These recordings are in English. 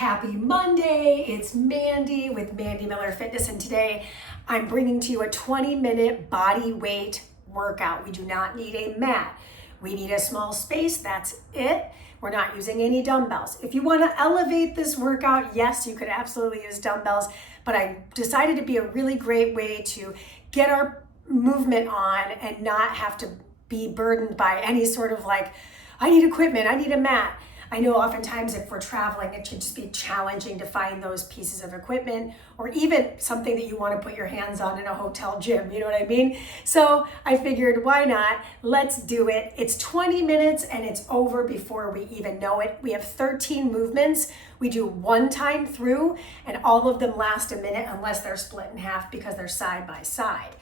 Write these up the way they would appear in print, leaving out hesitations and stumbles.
Happy Monday, it's Mandy with Mandy Miller Fitness, and today I'm bringing to you a 20-minute body weight workout. We do not need a mat. We need a small space, that's it. We're not using any dumbbells. If you want to elevate this workout, yes, you could absolutely use dumbbells, but I decided to be a really great way to get our movement on and not have to be burdened by any sort of like, I need equipment, I need a mat. I know oftentimes if we're traveling, it can just be challenging to find those pieces of equipment or even something that you want to put your hands on in a hotel gym, you know what I mean? So I figured, why not? Let's do it. It's 20 minutes and it's over before we even know it. We have 13 movements. We do one time through and all of them last a minute unless they're split in half because they're side by side.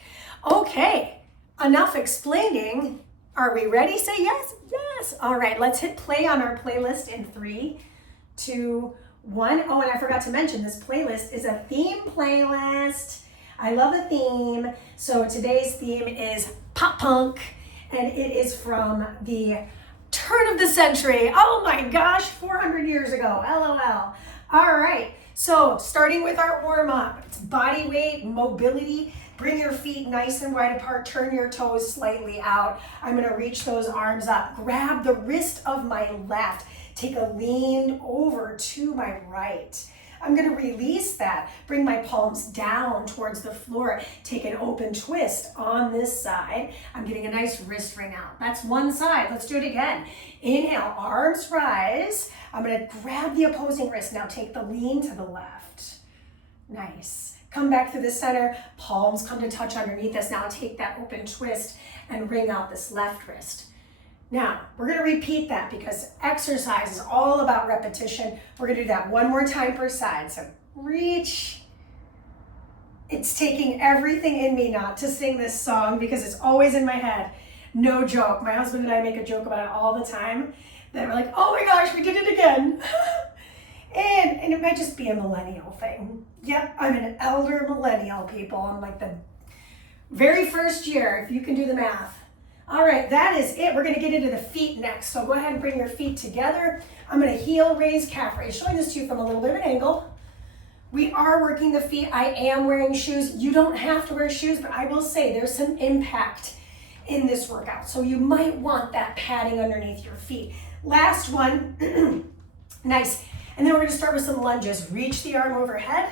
Okay, enough explaining. Are we ready? Say yes. Yes. All right, let's hit play on our playlist in 3, 2, 1. Oh, and I forgot to mention this playlist is a theme playlist. I love the theme. So today's theme is pop punk, and it is from the turn of the century. Oh my gosh, 400 years ago. LOL. All right. So starting with our warm up, it's body weight, mobility. Bring your feet nice and wide apart, turn your toes slightly out. I'm gonna reach those arms up. Grab the wrist of my left. Take a lean over to my right. I'm gonna release that. Bring my palms down towards the floor. Take an open twist on this side. I'm getting a nice wrist ring out. That's one side. Let's do it again. Inhale, arms rise. I'm gonna grab the opposing wrist. Now take the lean to the left. Nice. Come back through the center, palms come to touch underneath us. Now take that open twist and ring out this left wrist. Now, we're gonna repeat that because exercise is all about repetition. We're gonna do that one more time per side. So reach. It's taking everything in me not to sing this song because it's always in my head. No joke. My husband and I make a joke about it all the time that we're like, oh my gosh, we did it again. And it might just be a millennial thing. Yep, I'm an elder millennial, people. I'm like the very first year, if you can do the math. All right, that is it. We're gonna get into the feet next. So go ahead and bring your feet together. I'm gonna heel raise, calf raise. Showing this to you from a little bit of an angle. We are working the feet. I am wearing shoes. You don't have to wear shoes, but I will say there's some impact in this workout. So you might want that padding underneath your feet. Last one, nice. And then we're gonna start with some lunges. Reach the arm overhead,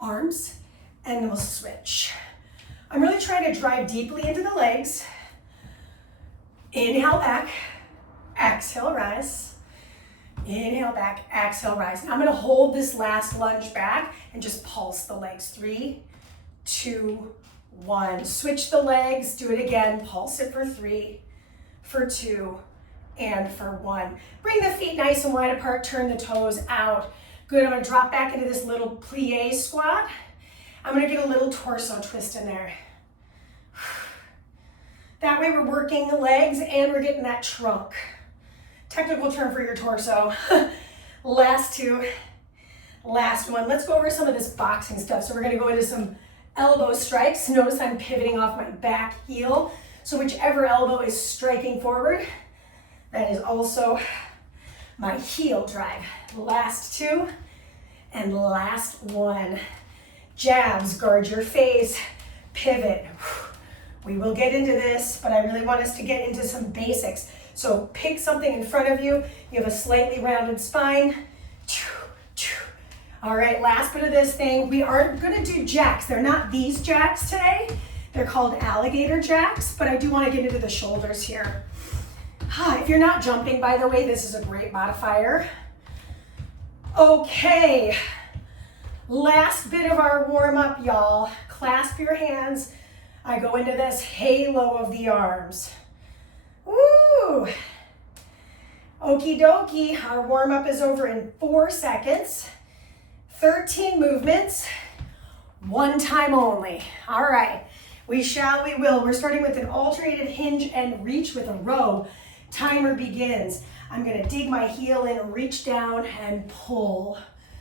arms, and then we'll switch. I'm really trying to drive deeply into the legs. Inhale back, exhale rise. Inhale back, exhale rise. Now I'm gonna hold this last lunge back and just pulse the legs. 3, 2, 1. Switch the legs, do it again. Pulse it for 3, for 2, and for 1. Bring the feet nice and wide apart, turn the toes out. Good, I'm gonna drop back into this little plie squat. I'm gonna get a little torso twist in there. That way we're working the legs and we're getting that trunk. Technical term for your torso. Last 2, last 1. Let's go over some of this boxing stuff. So we're gonna go into some elbow strikes. Notice I'm pivoting off my back heel. So whichever elbow is striking forward, that is also my heel drive. Last 2 and last 1. Jabs, guard your face, pivot. We will get into this, but I really want us to get into some basics. So pick something in front of you. You have a slightly rounded spine. All right, last bit of this thing. We are gonna do jacks. They're not these jacks today. They're called alligator jacks, but I do wanna get into the shoulders here. If you're not jumping, by the way, this is a great modifier. Okay, last bit of our warm up, y'all. Clasp your hands. I go into this halo of the arms. Woo! Okie dokie, our warm up is over in 4 seconds. 13 movements, one time only. All right, we will. We're starting with an alternated hinge and reach with a row. Timer begins. I'm gonna dig my heel in, reach down and pull.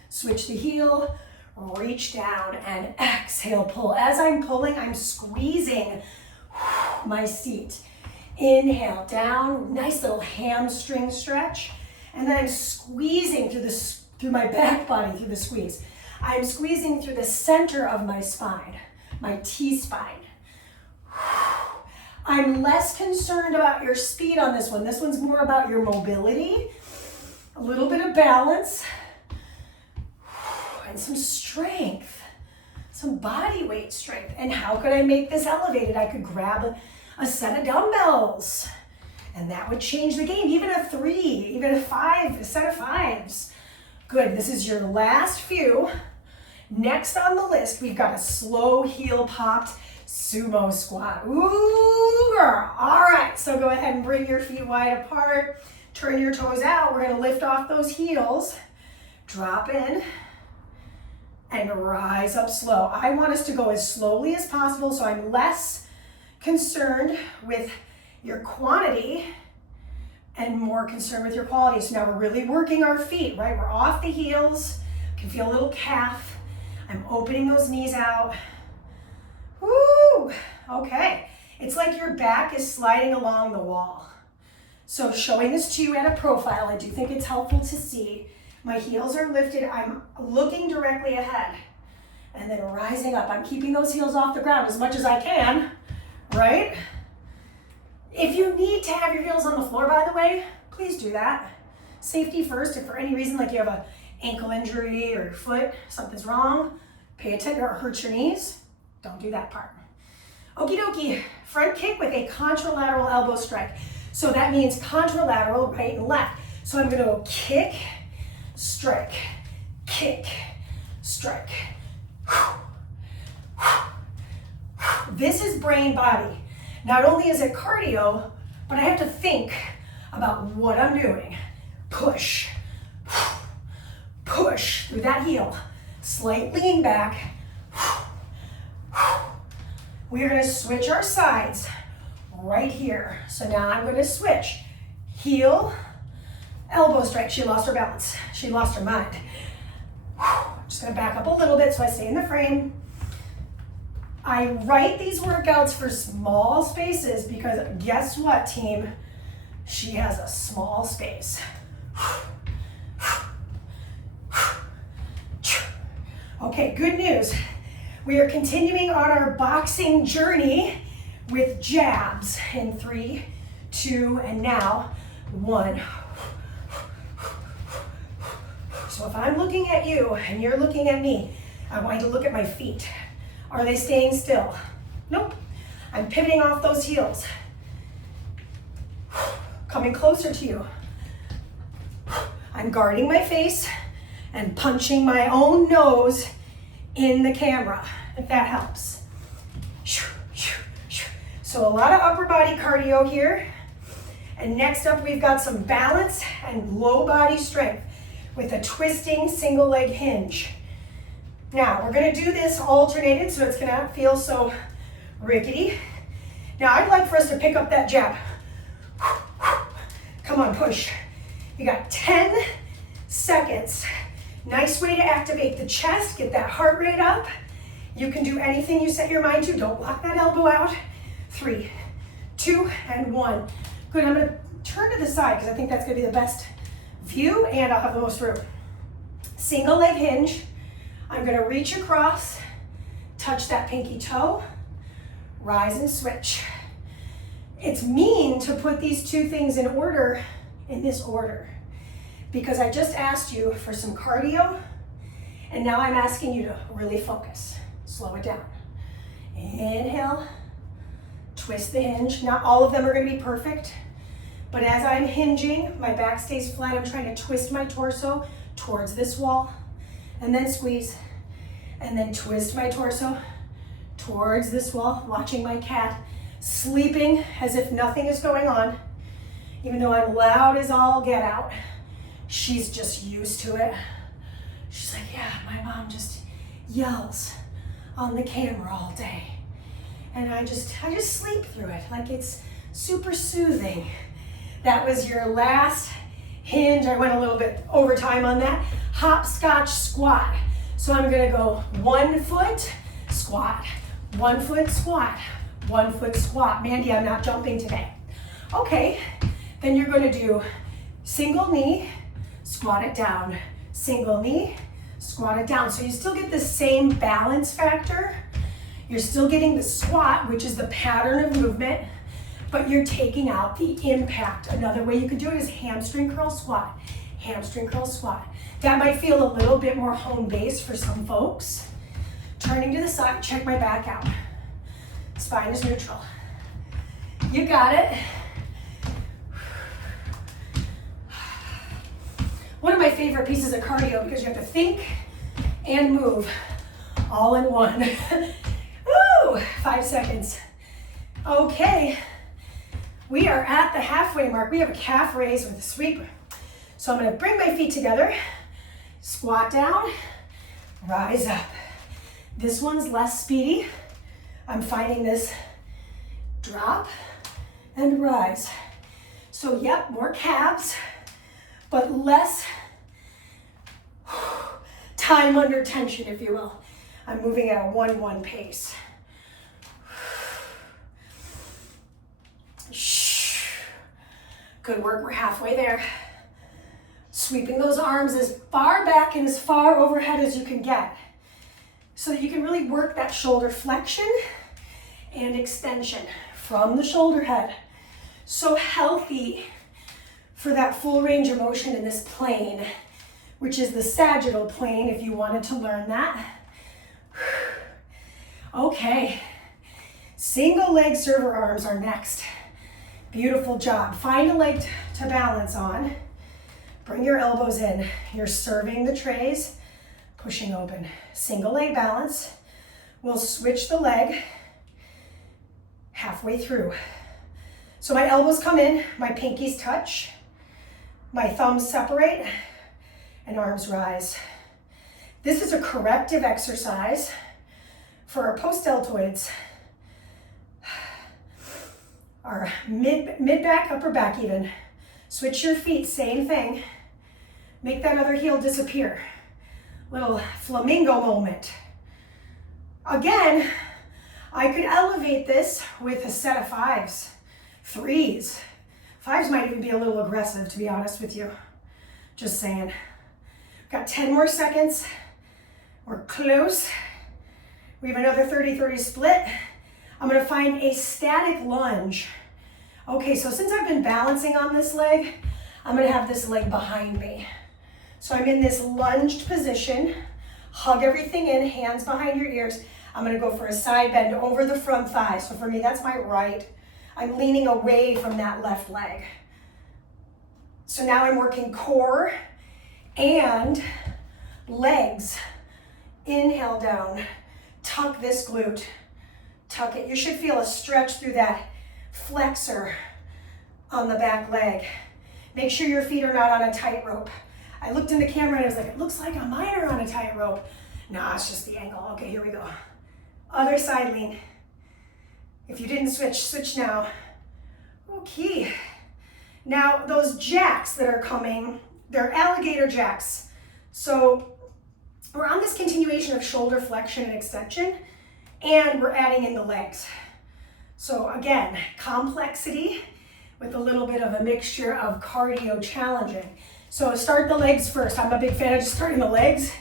Switch the heel, reach down and exhale, pull. As I'm pulling, I'm squeezing my seat. Inhale, down, nice little hamstring stretch. And then I'm squeezing through through my back body, through the squeeze. I'm squeezing through the center of my spine, my T-spine. I'm less concerned about your speed on this one. This one's more about your mobility, a little bit of balance, and some strength, some body weight strength. And how could I make this elevated? I could grab a set of dumbbells, and that would change the game. Even a 3, even a 5, a set of 5s. Good, this is your last few. Next on the list, we've got a slow heel popped sumo squat. Ooh, girl. All right, so go ahead and bring your feet wide apart. Turn your toes out. We're gonna lift off those heels. Drop in and rise up slow. I want us to go as slowly as possible, so I'm less concerned with your quantity and more concerned with your quality. So now we're really working our feet, right? We're off the heels. Can feel a little calf. I'm opening those knees out. Woo! Okay. It's like your back is sliding along the wall. So showing this to you at a profile, I do think it's helpful to see. My heels are lifted. I'm looking directly ahead. And then rising up. I'm keeping those heels off the ground as much as I can, right? If you need to have your heels on the floor, by the way, please do that. Safety first. If for any reason, like you have an ankle injury or your foot, something's wrong, pay attention or it hurts your knees, don't do that part. Okie dokie, front kick with a contralateral elbow strike. So that means contralateral, right and left. So I'm gonna go kick, strike, kick, strike. This is brain body. Not only is it cardio, but I have to think about what I'm doing. Push, push through that heel. Slight lean back. We are gonna switch our sides right here. So now I'm gonna switch. Heel, elbow strike. She lost her balance. She lost her mind. Just gonna back up a little bit so I stay in the frame. I write these workouts for small spaces because guess what, team? She has a small space. Okay, good news. We are continuing on our boxing journey with jabs in 3, 2, and now 1. So if I'm looking at you and you're looking at me, I want you to look at my feet. Are they staying still? Nope. I'm pivoting off those heels. Coming closer to you. I'm guarding my face and punching my own nose in the camera, if that helps. So a lot of upper body cardio here. And next up, we've got some balance and low body strength with a twisting single leg hinge. Now, we're gonna do this alternated, so it's gonna feel so rickety. Now, I'd like for us to pick up that jab. Come on, push. You got 10 seconds. Nice way to activate the chest, get that heart rate up. You can do anything you set your mind to. Don't block that elbow out. 3, 2, and 1. Good, I'm gonna turn to the side because I think that's gonna be the best view and I'll have the most room. Single leg hinge. I'm gonna reach across, touch that pinky toe, rise and switch. It's mean to put these two things in order, in this order, because I just asked you for some cardio, and now I'm asking you to really focus. Slow it down. Inhale, twist the hinge. Not all of them are gonna be perfect, but as I'm hinging, my back stays flat. I'm trying to twist my torso towards this wall, and then squeeze, and then twist my torso towards this wall, watching my cat sleeping as if nothing is going on. Even though I'm loud as all get out, she's just used to it. She's like, yeah, my mom just yells on the camera all day. And I just sleep through it, like it's super soothing. That was your last hinge. I went a little bit over time on that. Hopscotch squat. So I'm gonna go 1 foot, squat, 1 foot, squat, 1 foot, squat. Mandy, I'm not jumping today. Okay, then you're gonna do single knee, squat it down, single knee, squat it down. So you still get the same balance factor. You're still getting the squat, which is the pattern of movement, but you're taking out the impact. Another way you could do it is hamstring curl squat, hamstring curl squat. That might feel a little bit more home base for some folks. Turning to the side, check my back out. Spine is neutral. You got it. One of my favorite pieces of cardio because you have to think and move all in one. Woo! 5 seconds. Okay, we are at the halfway mark. We have a calf raise with a sweep. So I'm gonna bring my feet together, squat down, rise up. This one's less speedy. I'm finding this drop and rise. So yep, more calves, but less time under tension, if you will. I'm moving at a 1-1 pace. Good work, we're halfway there. Sweeping those arms as far back and as far overhead as you can get so that you can really work that shoulder flexion and extension from the shoulder head. So healthy for that full range of motion in this plane, which is the sagittal plane if you wanted to learn that. Okay, single leg server arms are next. Beautiful job. Find a leg to balance on. Bring your elbows in. You're serving the trays, pushing open. Single leg balance. We'll switch the leg halfway through. So my elbows come in, my pinkies touch, my thumbs separate, and arms rise. This is a corrective exercise for our post-deltoids. Our mid-back, upper back even. Switch your feet, same thing. Make that other heel disappear. Little flamingo moment. Again, I could elevate this with a set of 5s, 3s. 5s might even be a little aggressive, to be honest with you. Just saying. Got 10 more seconds. We're close. We have another 30-30 split. I'm gonna find a static lunge. Okay, so since I've been balancing on this leg, I'm gonna have this leg behind me. So I'm in this lunged position. Hug everything in, hands behind your ears. I'm gonna go for a side bend over the front thigh. So for me, that's my right. I'm leaning away from that left leg. So now I'm working core and legs. Inhale down, tuck this glute. Tuck it. You should feel a stretch through that flexor on the back leg. Make sure your feet are not on a tightrope. I looked in the camera and I was like, it looks like mine are on a tightrope. Nah, it's just the angle. Okay, here we go. Other side lean. If you didn't switch, switch now. Okay. Now, those jacks that are coming, they're alligator jacks. So we're on this continuation of shoulder flexion and extension, and we're adding in the legs. So again, complexity with a little bit of a mixture of cardio challenging. So start the legs first. I'm a big fan of just starting the legs,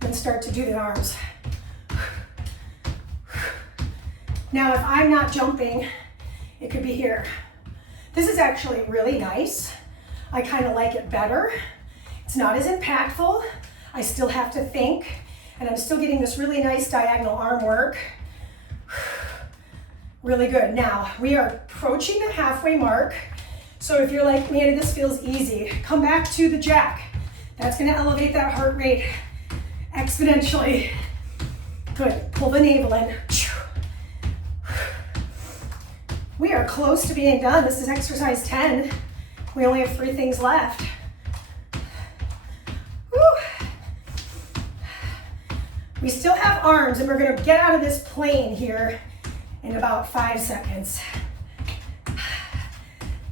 then start to do the arms. Now, if I'm not jumping, it could be here. This is actually really nice. I kind of like it better. It's not as impactful. I still have to think, and I'm still getting this really nice diagonal arm work. Really good. Now, we are approaching the halfway mark. So if you're like, man, this feels easy, come back to the jack. That's gonna elevate that heart rate exponentially. Good, pull the navel in. We are close to being done. This is exercise 10. We only have 3 things left. Woo. We still have arms, and we're gonna get out of this plane here in about 5 seconds.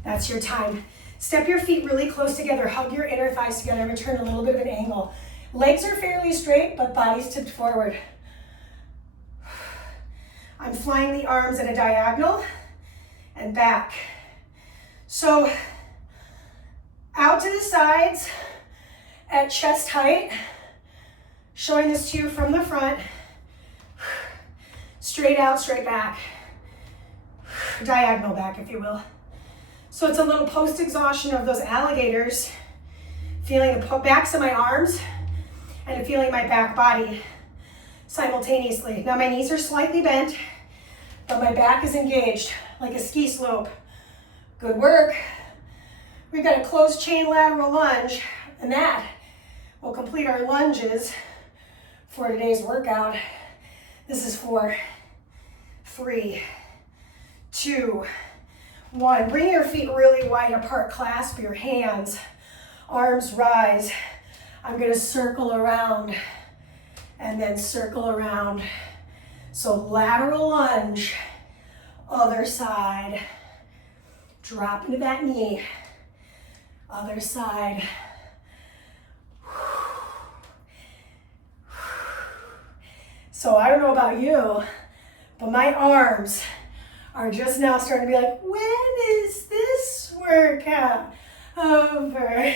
That's your time. Step your feet really close together, hug your inner thighs together, return a little bit of an angle. Legs are fairly straight, but body's tipped forward. I'm flying the arms at a diagonal and back. So out to the sides at chest height. Showing this to you from the front. Straight out, straight back. Diagonal back, if you will. So it's a little post-exhaustion of those alligators, feeling the backs of my arms and feeling my back body simultaneously. Now my knees are slightly bent, but my back is engaged like a ski slope. Good work. We've got a closed chain lateral lunge, and that will complete our lunges for today's workout. This is for 3, 2, 1. Bring your feet really wide apart, clasp your hands, arms rise. I'm gonna circle around and then circle around. So lateral lunge, other side. Drop into that knee, other side. So I don't know about you, but my arms are just now starting to be like, when is this workout over?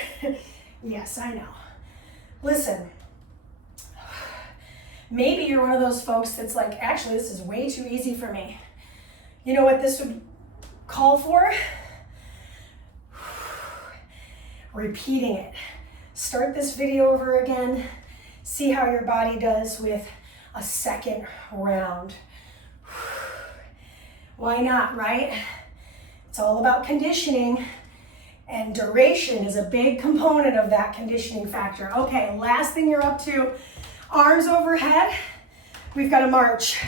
Yes, I know. Listen, maybe you're one of those folks that's like, actually, this is way too easy for me. You know what this would call for? Repeating it. Start this video over again. See how your body does with a second round. Why not, right? It's all about conditioning, and duration is a big component of that conditioning factor. Okay, last thing you're up to, arms overhead. We've got a march.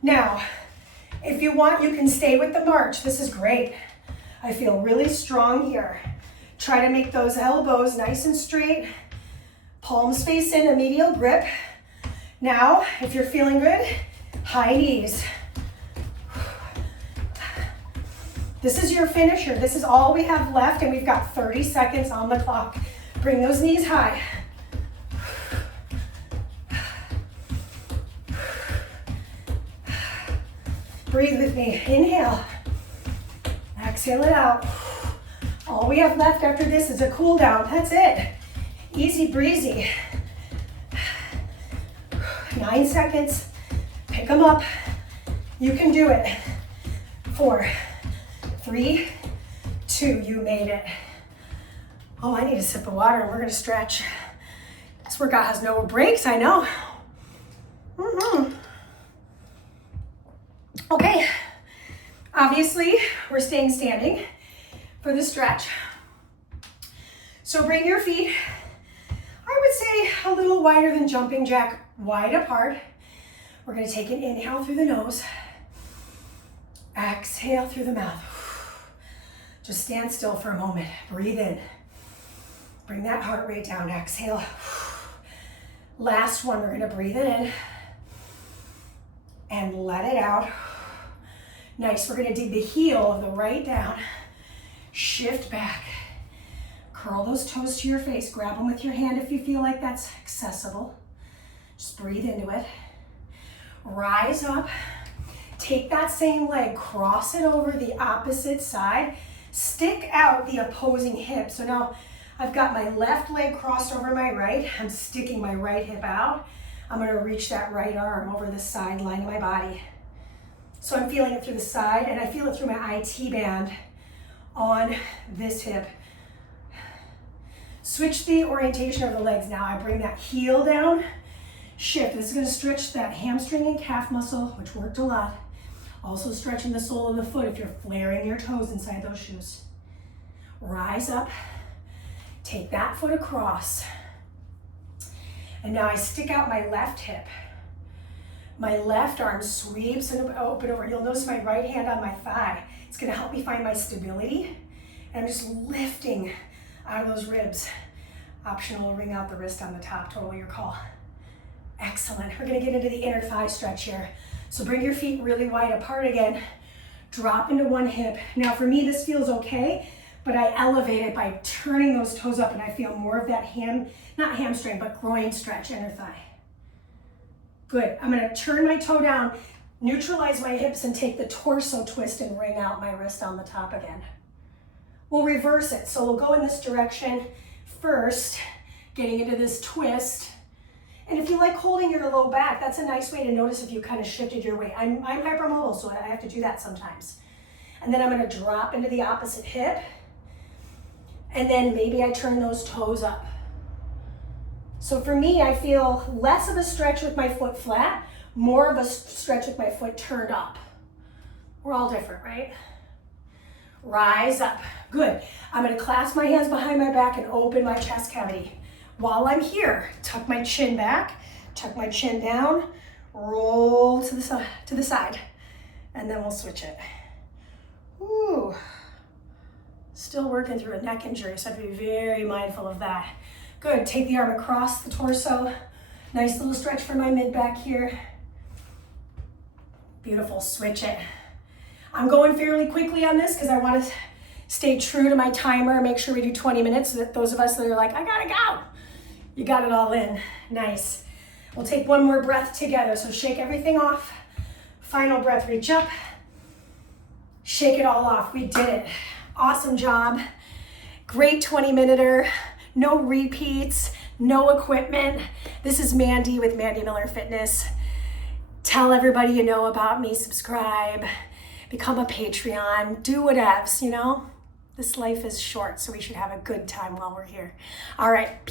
Now, if you want, you can stay with the march. This is great. I feel really strong here. Try to make those elbows nice and straight. Palms face in, a medial grip. Now, if you're feeling good, high knees. This is your finisher. This is all we have left, and we've got 30 seconds on the clock. Bring those knees high. Breathe with me. Inhale. Exhale it out. All we have left after this is a cool down. That's it. Easy breezy. 9 seconds. Pick them up. You can do it. 4, 3, 2. You made it. Oh, I need a sip of water, and we're gonna stretch. This workout has no breaks, I know. Okay, obviously we're staying standing for the stretch. So bring your feet, I would say a little wider than jumping jack, wide apart. We're gonna take an inhale through the nose, exhale through the mouth. Just stand still for a moment, breathe in. Bring that heart rate down, exhale. Last one, we're gonna breathe it in and let it out. Nice, we're gonna dig the heel of the right down, shift back, curl those toes to your face, grab them with your hand if you feel like that's accessible. Just breathe into it. Rise up, take that same leg, cross it over the opposite side, stick out the opposing hip. So now I've got my left leg crossed over my right, I'm sticking my right hip out. I'm gonna reach that right arm over the sideline of my body. So I'm feeling it through the side, and I feel it through my IT band on this hip. Switch the orientation of the legs now. I bring that heel down, shift. This is gonna stretch that hamstring and calf muscle, which worked a lot. Also stretching the sole of the foot if you're flaring your toes inside those shoes. Rise up, take that foot across. And now I stick out my left hip. My left arm sweeps and open over. You'll notice my right hand on my thigh. It's gonna help me find my stability. And I'm just lifting out of those ribs. Optional to wring out the wrist on the top, totally your call. Excellent, we're gonna get into the inner thigh stretch here. So bring your feet really wide apart again. Drop into one hip. Now for me, this feels okay, but I elevate it by turning those toes up, and I feel more of that not hamstring, but groin stretch, inner thigh. Good, I'm gonna turn my toe down, neutralize my hips, and take the torso twist and wring out my wrist on the top again. We'll reverse it, so we'll go in this direction first, getting into this twist. And if you like holding your low back, that's a nice way to notice if you kind of shifted your weight. I'm hypermobile, so I have to do that sometimes. And then I'm gonna drop into the opposite hip. And then maybe I turn those toes up. So for me, I feel less of a stretch with my foot flat, more of a stretch with my foot turned up. We're all different, right? Rise up. Good. I'm going to clasp my hands behind my back and open my chest cavity. While I'm here, tuck my chin back, tuck my chin down, roll to the side, and then we'll switch it. Ooh. Still working through a neck injury, so I have to be very mindful of that. Good. Take the arm across the torso. Nice little stretch for my mid back here. Beautiful. Switch it. I'm going fairly quickly on this because I want to stay true to my timer, make sure we do 20 minutes so that those of us that are like, I gotta go, you got it all in. Nice. We'll take one more breath together. So shake everything off. Final breath, reach up. Shake it all off. We did it. Awesome job. Great 20-minuter. No repeats, no equipment. This is Mandy with Mandy Miller Fitness. Tell everybody you know about me, subscribe, become a Patreon, do whatevs, you know? This life is short, so we should have a good time while we're here. All right.